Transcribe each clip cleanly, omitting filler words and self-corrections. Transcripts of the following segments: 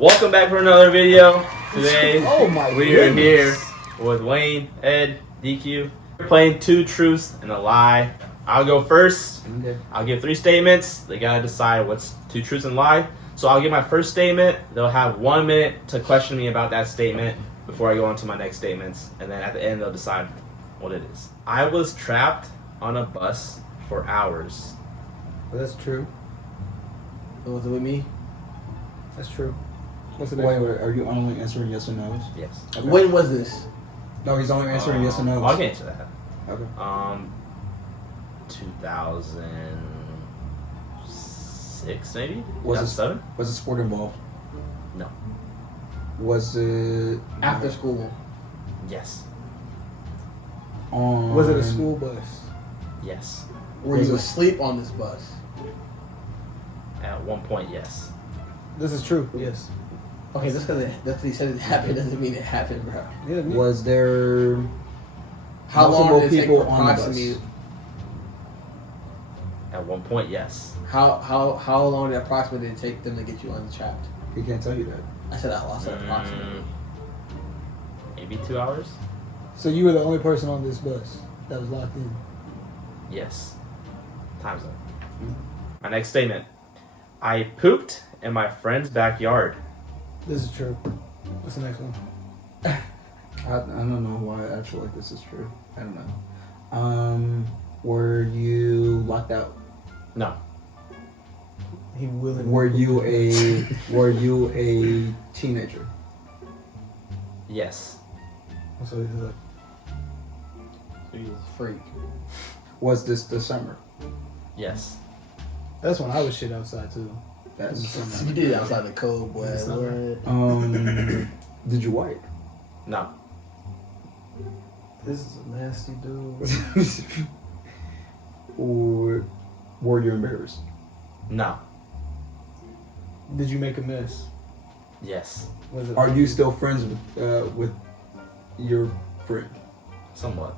Welcome back for another video. Today we are here goodness. with Wayne, Ed, DQ. We're playing Two Truths and a Lie. I'll go first. Okay. I'll give 3 statements. They gotta decide what's 2 truths and a lie. So I'll give my first statement. They'll have 1 minute to question me about that statement before I go on to my next statements. And then at the end they'll decide what it is. I was trapped on a bus for hours. Well, that's true. Was it with me? That's true. What's the next Wait, one? are you only answering yes or no's? Yes. Okay. When was this? No, he's only answering yes or no's. I'll get into that. Okay. 2006 maybe? Was it 2007? Was a sport involved? No. Was it After school. Yes. on? Was it a school bus? Yes. Were Was you it- asleep on this bus? At one point, yes. This is true. Yes. Okay, just because that's what he said it happened doesn't mean it happened, bro. Yeah. Was there How long multiple did it take people for on the bus? approximately? At one point, yes. How long did approximately did it take them to get you untrapped? He can't tell you that. I said approximately. Maybe 2 hours? So you were the only person on this bus that was locked in. Yes. Time's up. My next statement. I pooped in my friend's backyard. This is true. What's the next one? I don't know why I feel like this is true. I don't know. Were you locked out? No. He willingly. Were you a teenager? Yes. So he's like, He's a freak. Was this the summer? Yes. that's when I was shit outside too. That's You did it outside the code, boy. It's not- Lord. Did you wipe? No. This is a nasty dude. Or were you embarrassed? No. Did you make a mess? Yes. Was it? Are you still friends with your friend? Somewhat.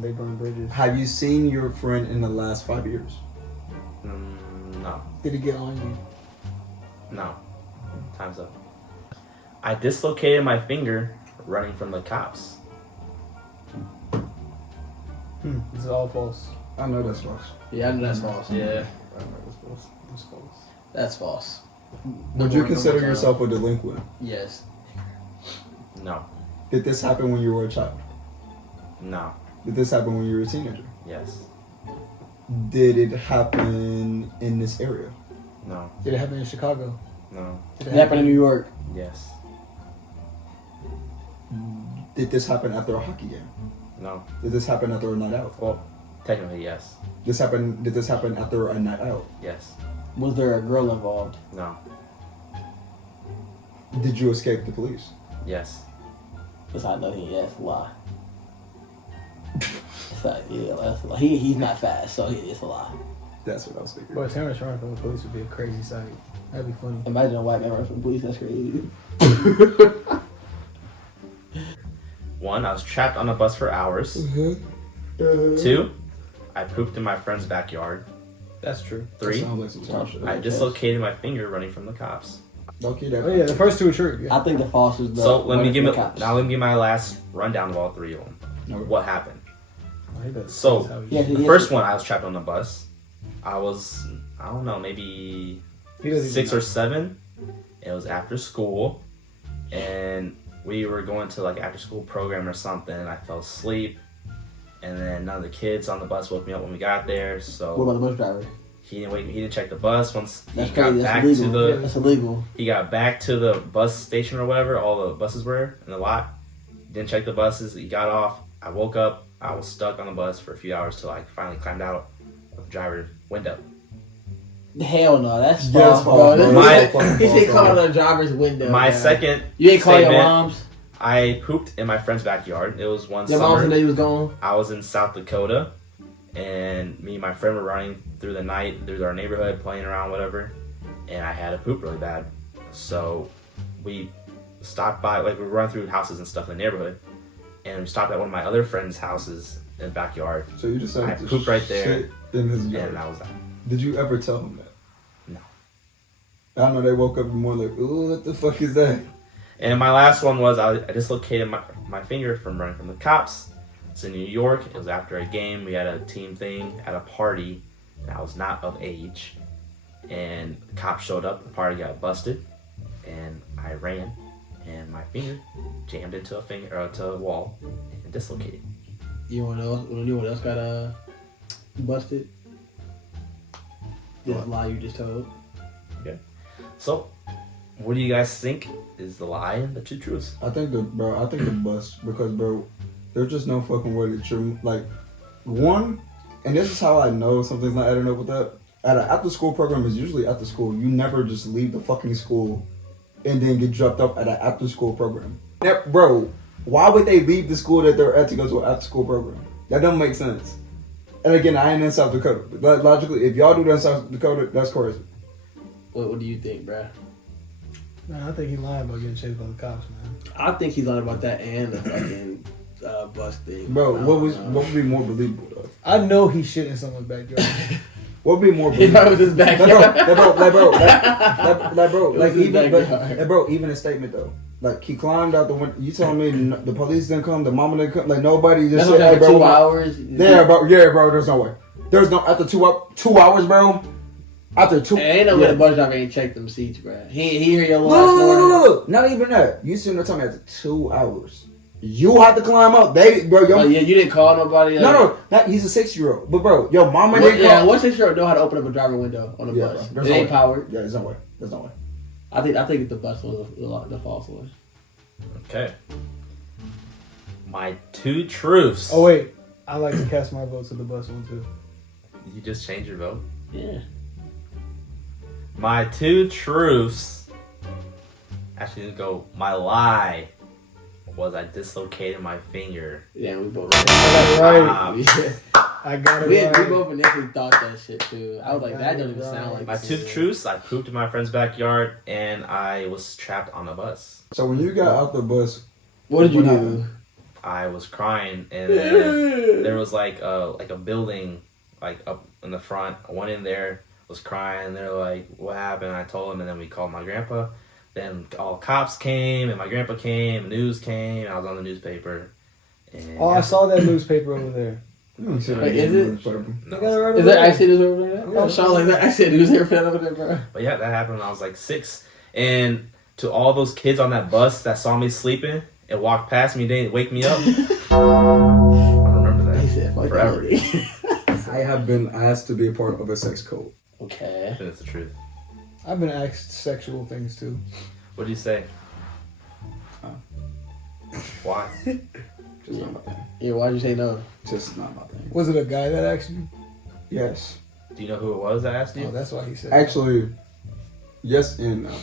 They burn bridges. Have you seen your friend in the last 5 years? No. Did he get on you? No. Time's up. I dislocated my finger running from the cops. This is all false. I know that's false. Yeah, I know that's false. Yeah. I know that's false. It's false. That's false. Would you consider yourself a delinquent? Yes. No. Did this happen when you were a child? No. Did this happen when you were a teenager? Yes. Did it happen in this area? No. Did it happen in Chicago? No. Did It happened in New York. Yes. Did this happen after a hockey game? No. Did this happen after a night out? Well, technically, yes. Did this happen after a night out? Yes. Was there a girl involved? No. Did you escape the police? Yes. That's not nothing. Yeah, it's a lie. It's not, yeah, that's a lie. He's not fast, so it's a lie. That's what I was thinking. But Terrence running from the police would be a crazy sight. That'd be funny. Imagine a white man running from the police. That's crazy. 1. I was trapped on a bus for hours. 2. I pooped in my friend's backyard. That's true. 3. Sounds like some tough shit. I dislocated my finger running from the cops. Okay, that. Oh yeah, the first two are true. Yeah. I think the false is the. So let me running give from it. the cops. Now let me give my last rundown of all 3 of them. Okay. What happened? Oh, he does. So, That's how he- Yeah, The first one, I was trapped on the bus. I was, I don't know, maybe he doesn't 6 even or 7. It was after school, and we were going to like after school program or something. And I fell asleep, and then none of the kids on the bus woke me up when we got there. What So about the bus driver? he didn't wake me. He didn't check the bus. Once he That's got crazy. back That's to illegal. the That's illegal. he got back to the bus station or whatever all the buses were in the lot. Didn't check the buses. He got off. I woke up. I was stuck on the bus for a few hours till I finally climbed out of the driver's window. Hell no, that's Yeah, false, it's bro. false, This bro. is My- like- He said call the driver's window. My man. second You ain't call your statement, moms. I pooped in my friend's backyard. It was one Your moms summer. knew you was gone. I was in South Dakota, and me and my friend were running through the night through our neighborhood, playing around, whatever. And I had to poop really bad, so we stopped by. Like we were running through houses and stuff in the neighborhood, and we stopped at one of my other friends' houses in the backyard. So you decided I to pooped right there. shit in his yard. And that was that. Did you ever tell him that? No. I know they woke up in the morning like, ooh, what the fuck is that? And my last one was I dislocated my finger from running from the cops. It's in New York. It was after a game. We had a team thing at a party, and I was not of age. And the cops showed up. The party got busted, and I ran, and my finger jammed into a wall and dislocated. You want to know what else got busted? This lie you just told. Okay. So, what do you guys think is the lie and the two truths? I think the bus, because bro, there's just no fucking way that you're like one, and this is how I know something's not adding up with that. At an after school program is usually after school. You never just leave the fucking school and then get dropped off at an after school program. Yeah, bro, why would they leave the school that they're at to go to an after school program? That doesn't make sense. And again, I ain't in South Dakota. But logically, if y'all do that in South Dakota, that's crazy. What do you think, bruh? Man, I think he's lying about getting chased by the cops, man. I think he's lying about that and the fucking bus thing. Bro, what would be more believable though? I know he's shit in someone's backyard. What would be more He believable? was his backyard. Even a statement though. Like he climbed out the window. You telling me the police didn't come, the mama didn't come, like nobody just That's said, "Hey, bro, 2 hours. yeah, bro. There's no way. There's no after 2 hours, bro. After 2, Ain't no way the bus driver ain't checked them seats, bruh. He hear your little snoring. No. Not even that. You sitting there telling me after 2 hours, you had to climb up. Bro, Oh yeah, you didn't call nobody. No, not he's a 6-year-old. But bro, your mama didn't call. Yeah, what 6-year-old know how to open up a driver window on a Yeah, bus? bro. It ain't powered. Yeah, there's no way. There's no way. I think the bus was the false one. Okay. My two truths. Oh wait, I like to cast my vote to the bus one too. You just changed your vote? Yeah. My two truths. Actually, didn't go. My lie was I dislocated my finger. Yeah, we both. I got it right. Yeah. I got it We right. both initially thought that shit too. I was like, that doesn't even sound like. My two truths, I pooped in my friend's backyard and I was trapped on a bus. So when you got out the bus, What did you What do? happened? I was crying and then there was like a building like up in the front. I went in there, was crying. They're like, what happened? I told them and then we called my grandpa. Then all cops came and my grandpa came, news came, I was on the newspaper. And Oh, I saw that newspaper over there. Wait, is it? I No. got it right Is over there there. actually news over there? Yeah. I'm sure like that actually news over there, bro. But yeah, that happened when I was like 6. And to all those kids on that bus that saw me sleeping and walked past me, they didn't wake me up. I remember He that said, fuck forever. that. I have been asked to be a part of a sex cult. Okay. I think it's the truth. I've been asked sexual things too. What do you say? Why? Just not my thing. Yeah, why'd you say no? Just not my thing. Was it a guy that asked you? Yes. Do you know who it was that asked Oh, you? that's why he said. Actually, yes and no. It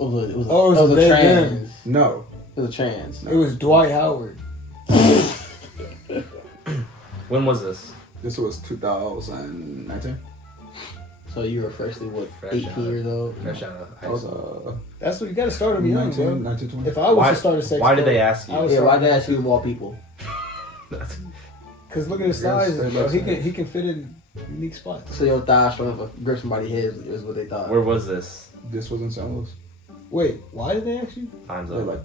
was Oh, it was a a dead trans. No. It was a trans. It was Dwight Howard. When was this? This was 2019. So you were freshly what, Fresh 18 out. years old? Fresh out of I high was school. That's what you got to start him young, 19, bro. 19, 20. If I was Why- to start a sex why did cult, they ask you? I would Yeah, start- why'd they ask you of all people? Cause look at his Yes, size, they bro. love He sex. can fit in unique spots. So your thighs showing up grip somebody's head is what they thought. Where was this? This was in St. Louis. Wait, why did they ask you? Time's They're up. like,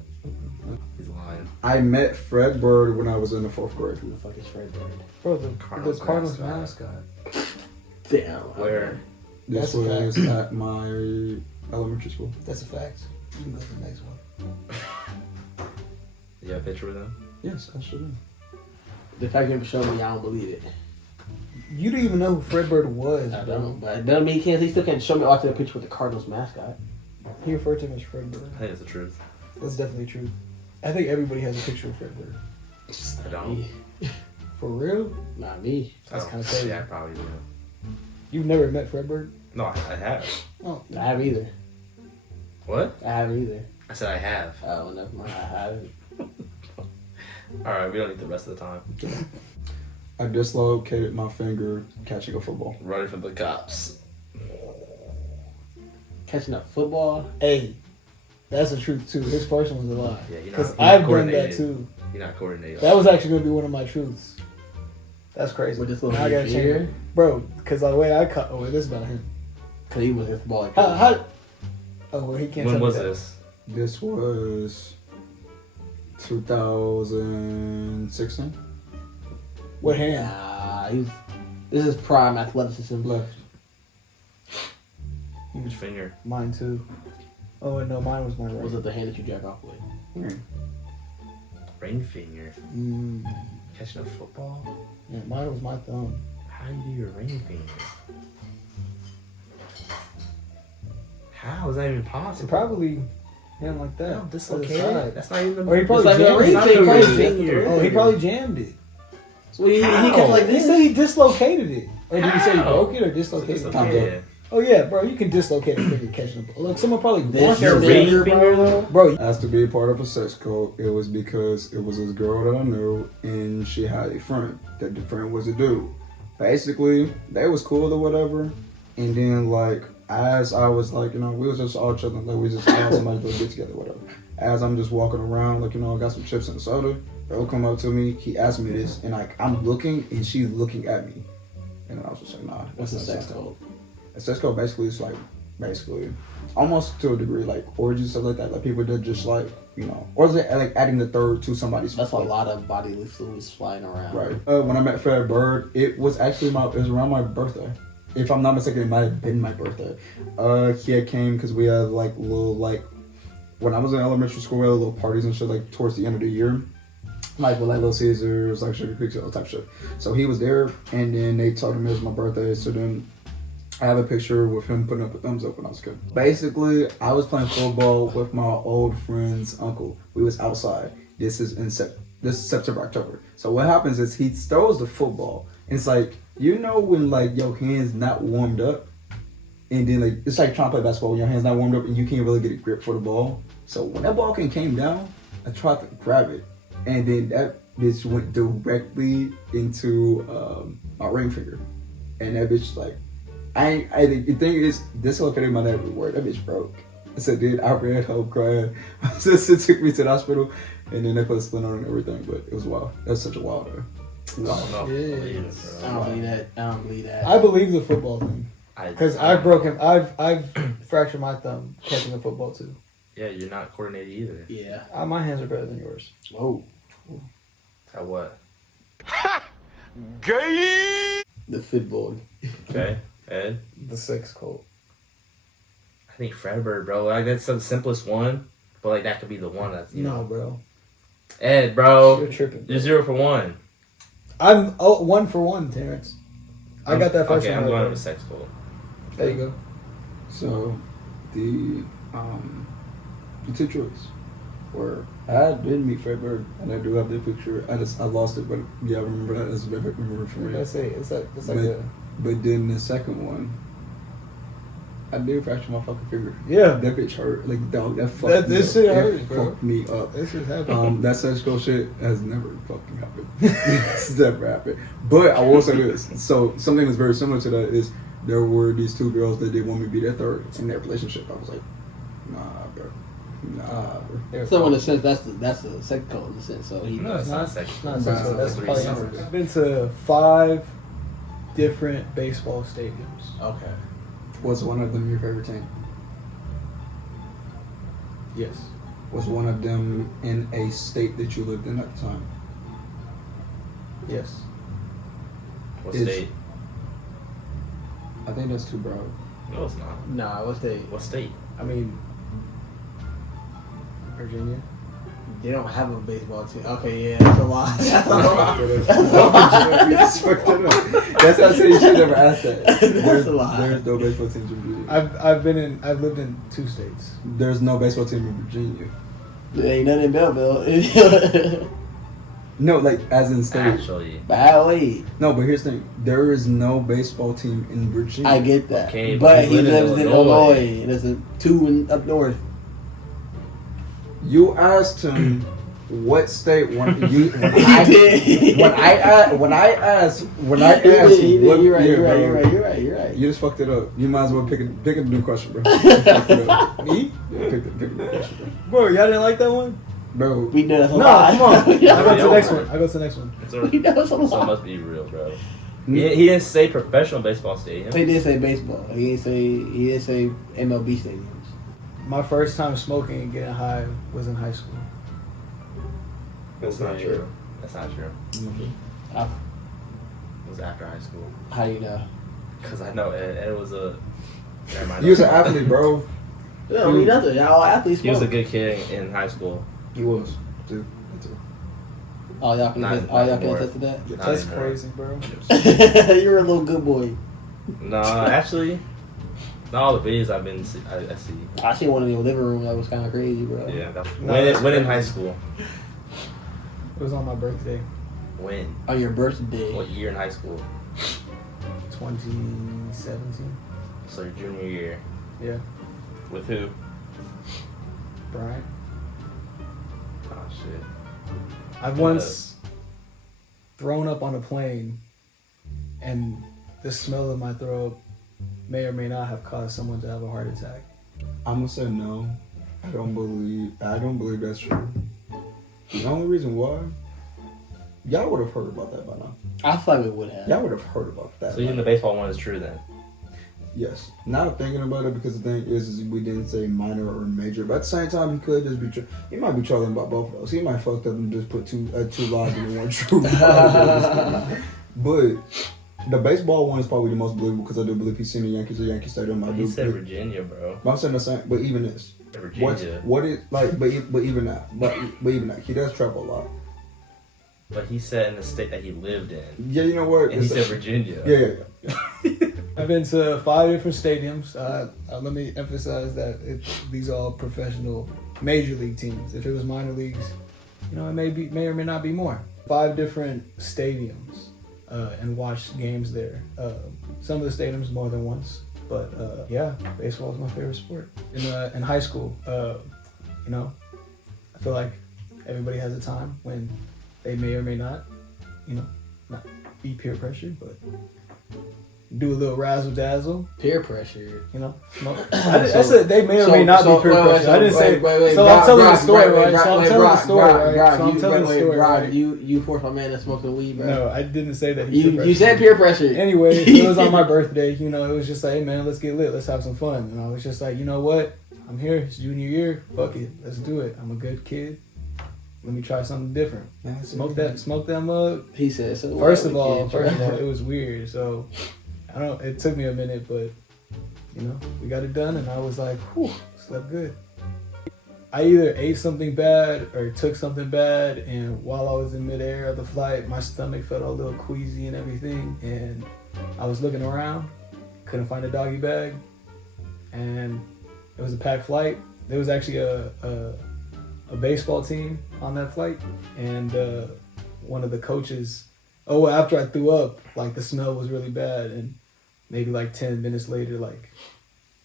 He's lying. I met Fred Bird when I was in the 4th grade. Who the fuck is Fred Bird? Bro, the Cardinals Cardinals mascot. mascot. Damn. Where? This That's a was fact. at my elementary school. That's a fact. You can go to the next one. You have a picture with him? Yes, I should have. The fact you never showed me, I don't believe it. You didn't even know who Fred Bird was, I bro. don't. But it doesn't mean he can't. He still can't show me alternate picture with the Cardinals mascot. He referred to him as Fred Bird. I think it's the truth. That's definitely true. I think everybody has a picture of Fred Bird. I don't. Me. For real? Not me. That's Oh, kinda crazy. Yeah, I probably do. You've never met Fred Bird? No, I have. Oh, I haven't either. What? I haven't either. I said I have. Oh, well, never mind. I haven't. Alright, we don't need the rest of the time. I dislocated my finger catching a football. Running from the cops. Catching up football. hey, that's the truth too. His first one was a lie. Yeah, you're Because not- you're not I've done that coordinated. too. You're not coordinated. That was actually gonna be one of my truths. That's crazy. With this little Now I gotta finger? change it. Bro, because the way I cut. Oh, wait, this is about him. Cause he was his ball. How Oh, well, he can't. When tell me was that. this? This was 2016. What hand? Nah, this is prime athleticism. Left. Which finger? Mine too. Oh no, mine was my right. Was it the hand that you jack off with? Ring finger. Mm. Catching a football? Yeah, mine was my thumb. How do you do your ring finger? How is that even So possible? probably him like that. No, Other dislocated. side. That's not even. Or he probably It's like a jammed ring it. It's not finger. a ring It's finger. Oh, he probably jammed it. So he How? kept like He this. said he dislocated it. Or did he say he How? broke it or dislocated it? Dislocated. Oh yeah, bro, you can dislocate a finger catching a ball. Look, someone probably This wants Your is your ring finger, finger, bro. though? Bro, As to be a part of a sex cult, it was because it was this girl that I knew, and she had a friend. That the friend was a dude. Basically, they was cool or whatever. And then, like, as I was like, you know, we was just all chilling, like we just all somebody to get together, whatever. As I'm just walking around, like, you know, I got some chips and a soda. They'll come up to me. He asked me this, and like I'm looking, and she's looking at me. And then I was just like, nah. What's the that's sex not code? A sex code basically is like, basically, almost to a degree, like orgies, stuff like that. Like people that just like, you know, or is it like adding the third to somebody's. That's a lot of bodily fluids flying around. Right. When I met Fred Bird, it was actually it was around my birthday. If I'm not mistaken, it might have been my birthday. He had came because we had like little like, when I was in elementary school, we had little parties and shit like towards the end of the year. Like with like Little Caesars, like Sugar Creek, all that type of shit. So he was there, and then they told him it was my birthday. So then I have a picture with him putting up a thumbs up when I was a kid. Basically, I was playing football with my old friend's uncle. We was outside. This is September, October. So what happens is he throws the football. And it's like, you know when like your hands not warmed up, and then like it's like trying to play basketball when your hands not warmed up and you can't really get a grip for the ball. So when that ball came down, I tried to grab it, and then that bitch went directly into my ring finger, and that bitch like, the thing is, dislocated my neck word. That bitch broke. So dude, I ran home crying. My sister took me to the hospital, and then they put a splint on it and everything. But it was wild. That was such a wild day. I don't know. if I Yeah. believe it, I bro. don't believe that. I don't believe that. I believe the football thing. Because I've broken, I've fractured my thumb catching a football too. Yeah, you're not coordinated either. Yeah. My hands are better than yours. Oh. How what? The football. Okay, Ed. The sex cult. I think Fredbird, bro. Like that's the simplest one, but like that could be the one that's you No, know. bro. Ed, bro. You're tripping. You're 0 for 1. I'm 1 for 1, Terrence. I got that first Okay, one. I'm right, going bro. with sex cult. There you go. So the two choice were I did meet Fred Bird, and I do have the picture. I lost it, but yeah, I remember that as a vivid memory for me. Let's say it's like But- But then the second one, I did fracture my fucking finger. yeah. That bitch hurt. Like dog, that fucked That- me this up. shit It hurts, bro. fucked me up. This is happening. That sexual shit has never fucking happened. It's never happened. But I will say this. So something that's very similar to that is there were these two girls that did want me to be their third in their relationship. I was like, nah, bro. Nah, bro. So in a sense, that's the sex code in a sense. So he. No, it's not It's sex. not Nah, sex cult. That's three polyamory. summers. I've been to 5 different baseball stadiums. Okay. Was one of them your favorite team? Yes. Was one of them in a state that you lived in at the time? Yes. What It's- state? I think that's too broad. No, it's not. Nah, what's they? What state? I mean, Virginia. They don't have a baseball team. Okay, yeah, that's a lot. That's a lot. You just fucked it up. That's how I said you should never ask that. That's a lie. There's no baseball team in Virginia. I've lived in 2 states. There's no baseball team in Virginia. There ain't nothing in Belleville. No, like as in state. Actually, Bad way. No, but here's the thing. There is no baseball team in Virginia. I get that. Okay, but but he you live in lives in Illinois. Illinois. There's a 2 up north. You asked him what state when you when He I did. when I asked He what did. You're right. year, You're right. bro, You're right. You're right. You just fucked it up. You might as well pick a new question, bro. You fucked it up. Me? Yeah, pick a new question, Bro, y'all didn't like that one? bro. We know that's a No, lie. come on. I Yeah. go to the Yeah. next one. I go to the next one. it's a, We know it's a so it lie. must be real, bro. He didn't say professional baseball stadium. He did say baseball. He didn't say MLB stadiums. My first time smoking and getting high was in high school. That's not true. That's not true. I- It was after high school. How do you know? Cause I know Ed was a. Never mind. You was an athlete, bro. Yeah, I mean, nothing. Y'all athletes. He was a smoke. good kid in high school. He was. Dude. Me too. Oh, y'all can Not- attest, not y'all can anymore. attest to that. Yeah. Not That's anymore. crazy, bro. You're a little good boy. No, actually, not all the videos I've been. I see. I seen one in your living room that was kind of crazy, bro. Yeah, that's No, when. that's When in crazy. high school? It was on my birthday, When? On your birthday. What year in high school? 2017. So your junior year. Yeah, With who? Brian. Oh shit. I've once thrown up on a plane, and the smell of my throat may or may not have caused someone to have a heart attack. I'm gonna say no. I don't believe that's true. The only reason why, y'all would have heard about that by now. I thought we would have. Y'all would have heard about that. So even the baseball one is true then. Yes. Now thinking about it, because the thing is we didn't say minor or major, but at the same time, he could just be he might be trolling about both of those. He might fucked up and just put two lies and one truth. But the baseball one is probably the most believable because I do believe he's seen the Yankees at Yankee Stadium. I He do. said Virginia, bro. But I'm saying the same. But even this, Virginia. what is like? But even that, but even that, he does travel a lot. But he said in the state that he lived in. Yeah, you know what? And he said Virginia. Yeah. I've been to 5 different stadiums. Let me emphasize that these are all professional major league teams. If it was minor leagues, it may or may not be more. 5 different stadiums and watched games there. Some of the stadiums more than once, but yeah, baseball is my favorite sport. In high school, I feel like everybody has a time when they may or may not, not be peer pressured, but do a little razzle dazzle, Peer pressure. smoke. I said they may or may not be peer pressured. I didn't say. So I'm telling the story, right? So I'm telling the story, right? So I'm telling the story, right? You forced my man to smoke the weed, bro. No, I didn't say that. He peer You pressured said me. peer pressure. Anyway, it was on my birthday. It was just like, hey man, let's get lit. Let's have some fun. And I was just like, you know what? I'm here. It's junior year. Fuck it. Let's do it. I'm a good kid. Let me try something different. Smoke that mug. He said so. First of all, it was weird. So it took me a minute, but we got it done, and I was like, whew, slept good. I either ate something bad or took something bad, and while I was in midair of the flight, my stomach felt a little queasy and everything, and I was looking around, couldn't find a doggy bag, and it was a packed flight. There was actually a baseball team on that flight, and one of the coaches, after I threw up, like the smell was really bad, and maybe like 10 minutes later, like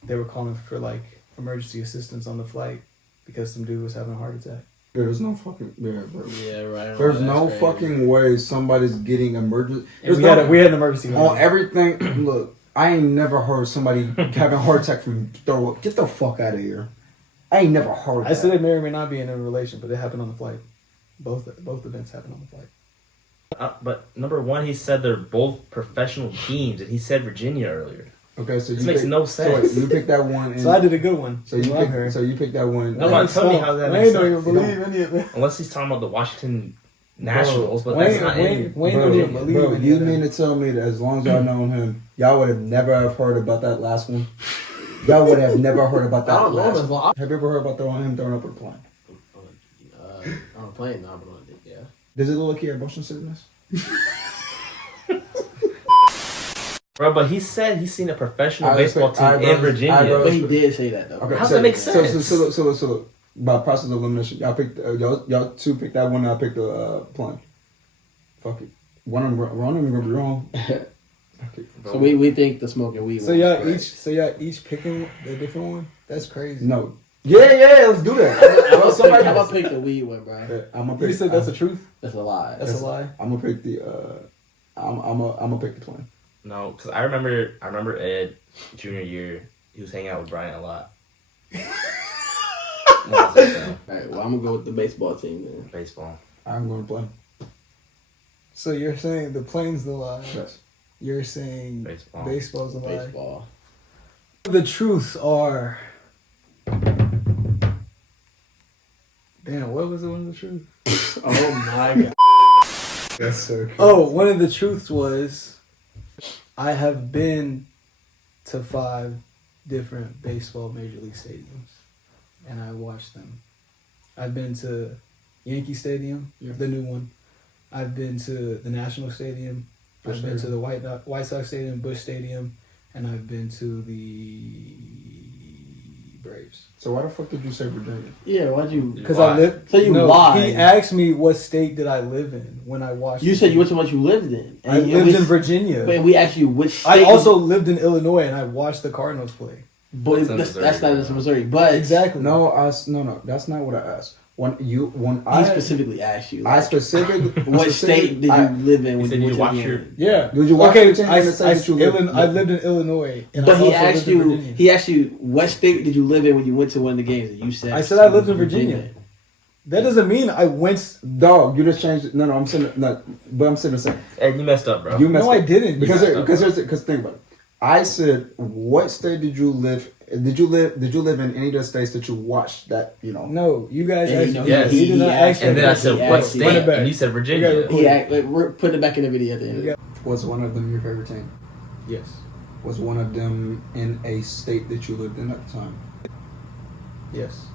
they were calling for like emergency assistance on the flight because some dude was having a heart attack. There's no fucking bro. Yeah, right. There's no fucking way somebody's getting emergency. And we had an emergency on everything. Look, I ain't never heard somebody having a heart attack from throw up. Get the fuck out of here. I ain't never heard that. I said it may or may not be in a relation, but it happened on the flight. Both events happened on the flight. But number one, he said they're both professional teams, and he said Virginia earlier. Okay, so This makes no sense. So you picked that one. And So I did a good one. So you picked that one. No, but tell me how that Wayne makes don't even sense. believe any of it. Unless he's talking about the Washington Nationals, but that's not Wayne in. don't even believe Bro, any you of that. mean to tell me that as long as y'all known him, y'all would have never have heard about that last one? Y'all would have never heard about I that don't know. last That's one. why Have you ever heard about him throwing up a plane? on a plane, no, but on it, yeah. Does it look like he had motion sickness? Bro, but he said he's seen a professional I baseball respect- team I in res- Virginia. I But he did say that though. Okay, How's so, that make so, sense? So, by process of elimination, y'all picked y'all two picked that one. And I picked the plane. Fuck it. One of them gonna be wrong. Okay. So we think the smoking weed. So y'all each picking a different one? That's crazy. No. Yeah, let's do that. I'm Somebody gonna else. pick the weed one, bro. I'm gonna You pick. said that's the truth? That's a lie. That's a lie? I'm gonna pick the. I'm gonna pick the plane. No, because I remember Ed junior year. He was hanging out with Brian a lot. All right, well I'm gonna go with the baseball team then. Baseball. I'm gonna play. So you're saying the plane's the lie? Yes. You're saying Baseball. baseball's the lie? Baseball. The truths are Damn, what was one of the truth? Oh my god. That's so crazy. Oh, one of the truths was I have been to 5 different baseball major league stadiums, and I watched them. I've been to Yankee Stadium, the new one. I've been to the National Stadium. I've been to the White Sox Stadium, Busch Stadium, and I've been to the Braves. So why the fuck did you say Virginia? Yeah, why'd you? Because Why? I live. So you no, lied. He asked me what state did I live in when I watched. You said you went to what you lived in. I lived in Virginia. But we asked you which state. I also lived in Illinois, and I watched the Cardinals play. But It's in that's not Missouri. in Missouri. But Exactly. No, no, that's not what I asked. When he I specifically asked you. I Like, specifically what state did you live in? He when said you you went watch to the your- game? Yeah. Did you watch okay, the team in the state that you lived? I lived in Illinois, and But I he also asked lived in you. Virginia. He asked you what state did you live in when you went to one of the games? And you said I said I lived in Virginia. That doesn't mean I went. Dog, you just changed it. No, I'm saying no, but I'm saying the same. Hey, you messed up, bro. You messed No, I up. didn't. Because messed up, because think about it. I said, what state did you live? Did you live in any of the states that you watched that you know? No, you guys Yeah, asked no, me. yes. You did not He ask asked me. and then I He said, asked what you. state? Run it back. And you said You Virginia. got He asked, we're putting it back in the video at the end. Yeah. Was one of them your favorite team? Yes. Was one of them in a state that you lived in at the time? Yes.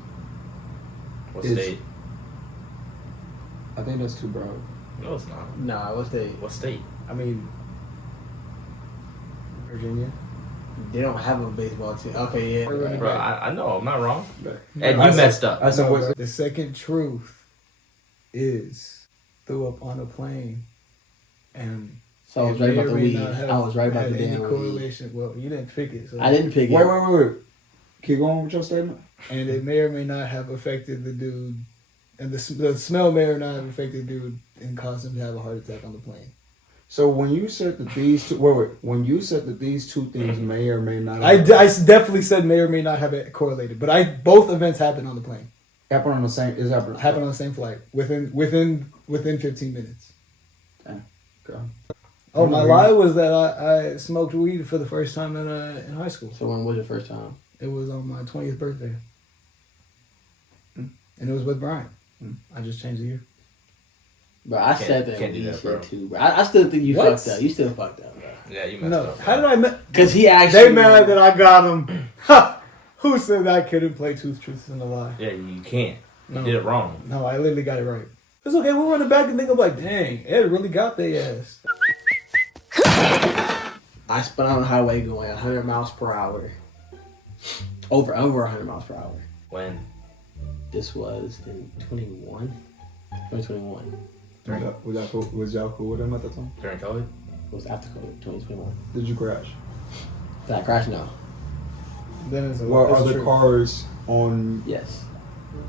What It's- state? I think that's too broad. Oh. No, it's not. Nah, what's they? What state? I mean, Virginia. They don't have a baseball team. Okay, yeah. Bro, I know. I'm not wrong. And And you messed up. I said, No, what's bro. The second truth is threw up on a plane, and So I was it right may about the or may weed. not have I was right about had the any damn weed. correlation. Well, you didn't pick it, so I didn't pick it. wait. Keep going with your statement. and it may or may not have affected the dude, and the smell may or not have affected the dude and caused him to have a heart attack on the plane. So when you said that these two, when you said that these two things may or may not I definitely said may or may not have it correlated, but both events happened on the plane. happen on the same, is happening. Happened on the same flight within 15 minutes. Okay. Oh, my lie was that I smoked weed for the first time in high school. So when was your first time? It was on my 20th birthday, and it was with Brian. I just changed the year. Bro, I Can't- said that can't do weed that, shit bro. too, bro. I still think you What? fucked up. You still fucked up, bro. Yeah, you messed No, up. how did I? Because he actually. They mad that I got him. Who said I couldn't play two truths and a lie? Yeah, you can't. You No. did it wrong. No, I literally got it right. It's okay. We'll run it back and think I'm like, dang, Ed really got their ass. I spun out on the highway going 100 miles per hour. Over 100 miles per hour. When? This was in 2021. Was y'all cool with them at the time? During COVID? It was after COVID, 2021. Did you crash? Did I crash? No. Then it's a Well, it's are the true. cars on? Yes.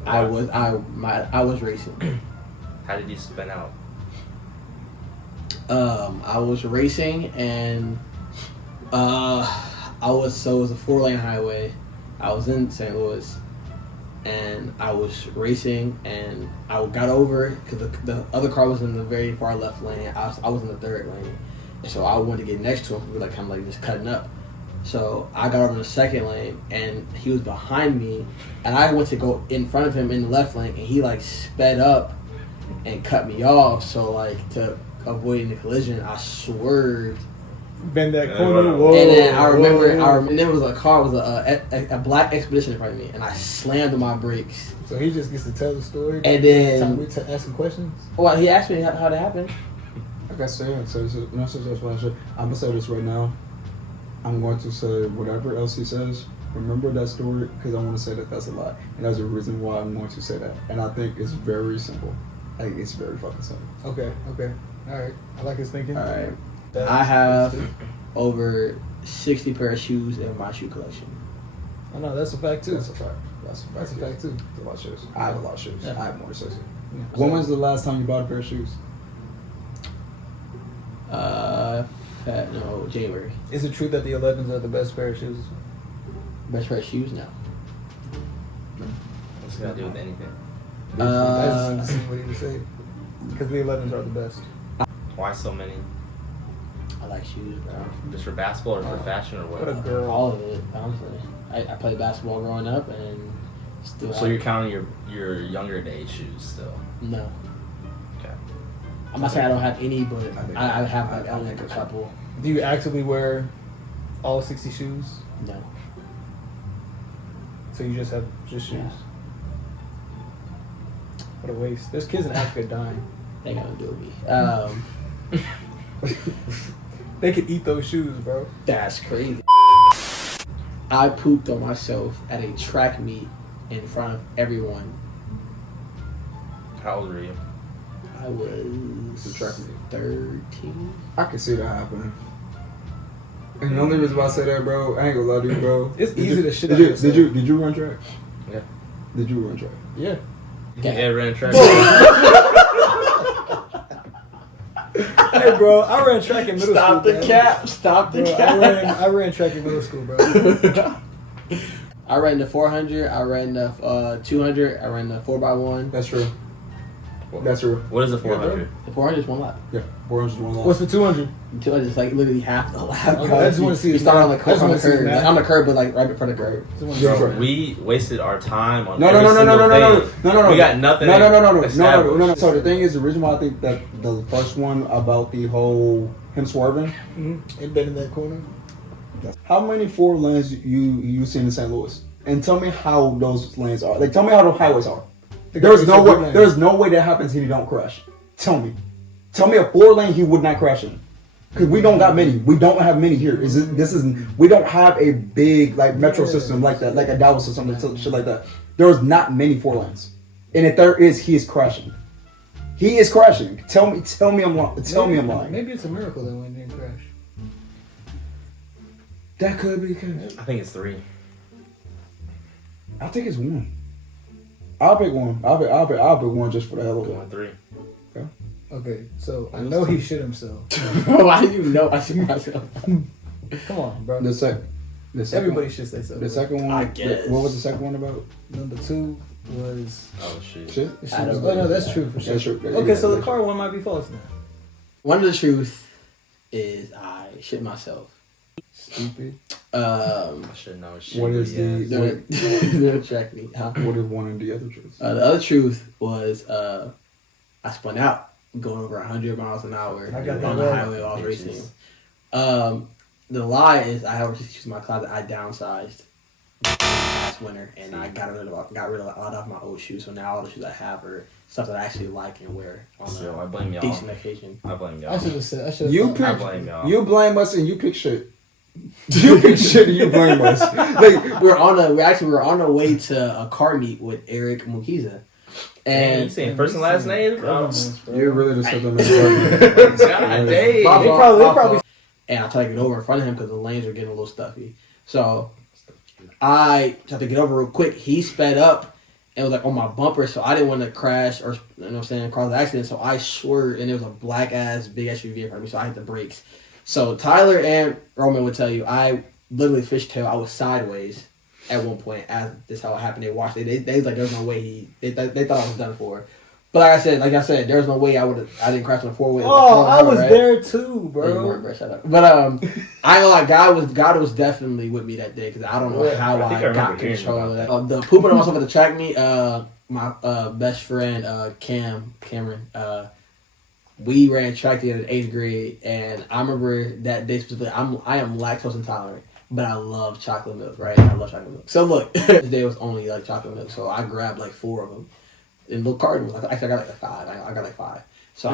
I was racing. How did you spin out? I was racing and it was a 4-lane highway. I was in St. Louis and I was racing and I got over because the other car was in the very far left lane. I was in the third lane, and so I wanted to get next to him. We were like kind of like just cutting up. So I got over in the second lane and he was behind me, and I went to go in front of him in the left lane, and he like sped up and cut me off. So like to avoid the collision, I swerved. Bend that Yeah, corner. whatever. Whoa, And then I remember, whoa. there was a car with a black Expedition in front of me, and I slammed on my brakes. So he just gets to tell the story. And then- time we asking questions. Well, he asked me how that happened. Like I said, so that's what I said. I'm gonna say this right now. I'm going to say whatever else he says. Remember that story because I want to say that that's a lie, and that's the reason why I'm going to say that. And I think it's very simple. Like it's very fucking simple. Okay. All right. I like his thinking. All right. That- I have over 60 pair of shoes in my shoe collection. I know that's a fact too. That's a fact. That's a fact. That's a fact too. That's a lot of shoes. I have a lot of shoes. Yeah. I have more than 60. Yeah. When was the last time you bought a pair of shoes? January. Is it true that the 11s are the best pair of shoes? Best pair of shoes? No. What's it got to do with anything? I just didn't see what he was saying. Because the 11s are the best. Why so many? I like shoes, bro. Just for basketball or for fashion or What a what? girl. All of it, honestly. I played basketball growing up and still. So you're counting your younger day shoes still? No. Okay. I'm not saying I don't have any, but I have like I only think like a I- couple. Do you actively wear all 60 shoes? No. So you just have just shoes? Yeah. What a waste. There's kids in Africa dying. They gotta do with me. They could eat those shoes, bro. That's crazy. I pooped on myself at a track meet in front of everyone. How old were you? I was The track meet. 13. I can see that happening. And the only reason why I say that, bro, I ain't gonna lie to you, bro. It's Did easy you- to shit did on you, yourself. did you run track? Yeah. Did you run track? Yeah. You ever ran track? Hey, bro, I ran track in middle Stop school. the bro. cap. Stop the Bro, cap. I ran track in middle school, bro. I ran the 400. I ran the 200. I ran the 4x1. That's true. That's true. What is a 400? The 400 is one lap. Yeah, 400 one line. What's the 200? 200 is like literally half the lap. Okay, I just wanna see You his start on the math. I just curb, on the wanna see his curb, math. like, on the curb, but like right in front of the curb. Yeah, Bro, right. we wasted our time on No, every no, no, no, single no, no, no, thing. no, no, no. We got nothing. No, no, no, no, no, no, no, established. no. So the thing is, the reason why I think that the first one about the whole him swerving. It been in that corner. How many 4 lanes you seen in St. Louis? And tell me how those lanes are. Like, tell me how the highways are. There's no way. There's no way that happens if you don't crash. Tell me. Tell me a 4 lane he would not crash in. Because we don't got many. We don't have many here. We don't have a big like metro system like that, like a Dallas or something, shit like that. There's not many 4 lanes, and if there is, he is crashing. He is crashing. Tell me I'm lying. Tell me I'm lying. Maybe it's a miracle that one didn't crash. That could be. Good. I think it's 3. I think it's 1. I'll pick 1. I'll pick 1 just for the hell of it. Going 3. Okay, so I know he shit himself. Why do you know I shoot myself? Come on, bro. The second Everybody one, should say so. the second one. I guess. What was the second one about? Number 2 was. Oh shit. Shit. The shoes. I don't Oh no, know. that's true for sure. That's true. Yeah, Okay, yeah, so the yeah. car one might be false now. One of the truth is I shit myself. Stupid. I should know. Shit. What is the- The track meet. Huh? What is one of the other truths? The other truth was I spun out going over 100 miles an hour I got on that the right. highway while I was Bitches. racing. The lie is I have just used my closet. I downsized last winter and I got rid of a lot of my old shoes. So now all the shoes I have are stuff that I actually like and wear on So I a blame y'all. decent occasion. I blame I y'all. should have said. I should have. You I blame y'all. You blame us and you pick shit. You pick shit and you blame us. Like, We were on our way to a car meet with Eric Mukiza. And you And saying first and last name? Bro. you're really just something like God dang. My They fault, my probably- fault. And I tried to get over in front of him because the lanes were getting a little stuffy. So I tried to get over real quick. He sped up and was like on my bumper, so I didn't want to crash or, you know what I'm saying, cause an accident. So I swerved and there was a black ass big SUV in front of me, so I hit the brakes. So Tyler and Roman would tell you I literally fishtail. I was sideways at one point as this how it happened. They watched it. They was like, there's no way they thought I was done for. But like I said, there's no way I didn't crash on the 4-wheel. Oh, I was right? there too, Bro, you bro. weren't, bro. Shut up. But I ain't gonna lie, God was definitely with me that day because I don't know Yeah, how I think I I remember got hearing control of about that. The pooping on myself at the track meet. My best friend Cameron. We ran track together in 8th grade, and I remember that day specifically. I am lactose intolerant, but I love chocolate milk, right? I love chocolate milk. So look, this day was only like chocolate milk, so I grabbed like 4 of them. And little carton was actually I got like 5. I got like 5. So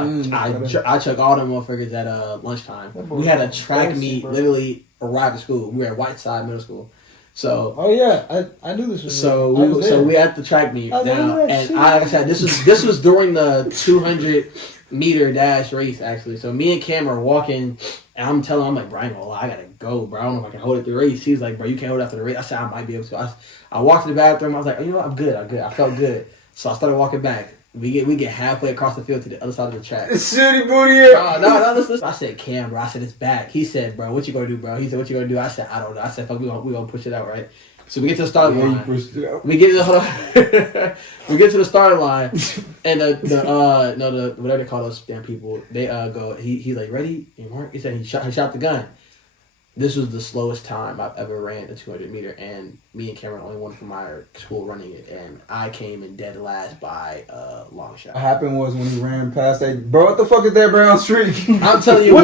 I took all them motherfuckers at lunchtime. We had a track meet, literally arrived at school. We were at Whiteside Middle School. So Oh yeah, I knew this was. I was there. we at the track meet I was like, now, look at that and shit. like I said, this was during the 200 meter dash race actually. So me and Cam are walking, and I'm telling him, I'm like, bro, I ain't gonna lie, I gotta go, bro. I don't know if I can hold it through the race. He's like, bro, you can't hold it after the race. I said I might be able to. I walked to the bathroom. I was like, oh, you know what, I'm good. I felt good. So I started walking back. We get halfway across the field to the other side of the track. shitty booty. No, listen. I said, Cam, bro. I said, it's back. He said, bro, what you gonna do, bro? He said, what you gonna do? I said, I don't know. I said, fuck, we gonna push it out, right? So we get to the start Yeah, you line. pushed it out. We get to we get to the starting line, and the whatever they call those damn people, they go. He's like, ready? And Mark, he said he shot the gun. this was the slowest time I've ever ran a 200 meter, and me and Cameron only one from our school running it, and I came in dead last by a long shot. What happened was when he ran past that, bro, what the fuck is that brown streak? I'm telling you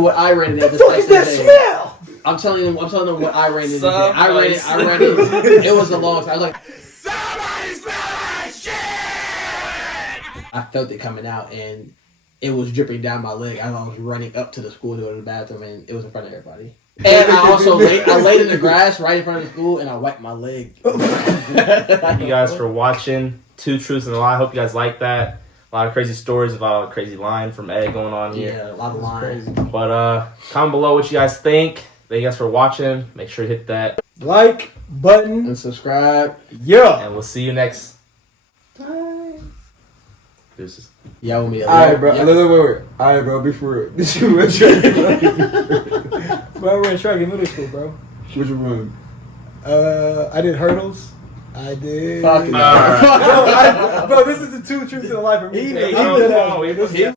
what I ran it. What the fuck is that smell? I'm telling them what I ran it. I ran it. It was a long time. I was like, somebody smell that shit! I felt it coming out, and it was dripping down my leg as I was running up to the school to go to the bathroom, and it was in front of everybody. And I also laid in the grass right in front of the school, and I wiped my leg. Thank you guys for watching Two Truths and a Lie. I hope you guys like that. A lot of crazy stories, a lot of crazy line from Ed going on here. Yeah, a lot of lines. But comment below what you guys think. Thank you guys for watching. Make sure to hit that Like button. And subscribe. Yeah. and we'll see you next time. Deuces. Y'all want me to Alright, bro. Wait. Alright, bro. Be for real. Did you run track? Bro, I ran track in middle school, bro. What you run? I did hurdles. I did. Fuck it. Bro, this is the two truths of life for me. Hey, I'm dead ass. come on,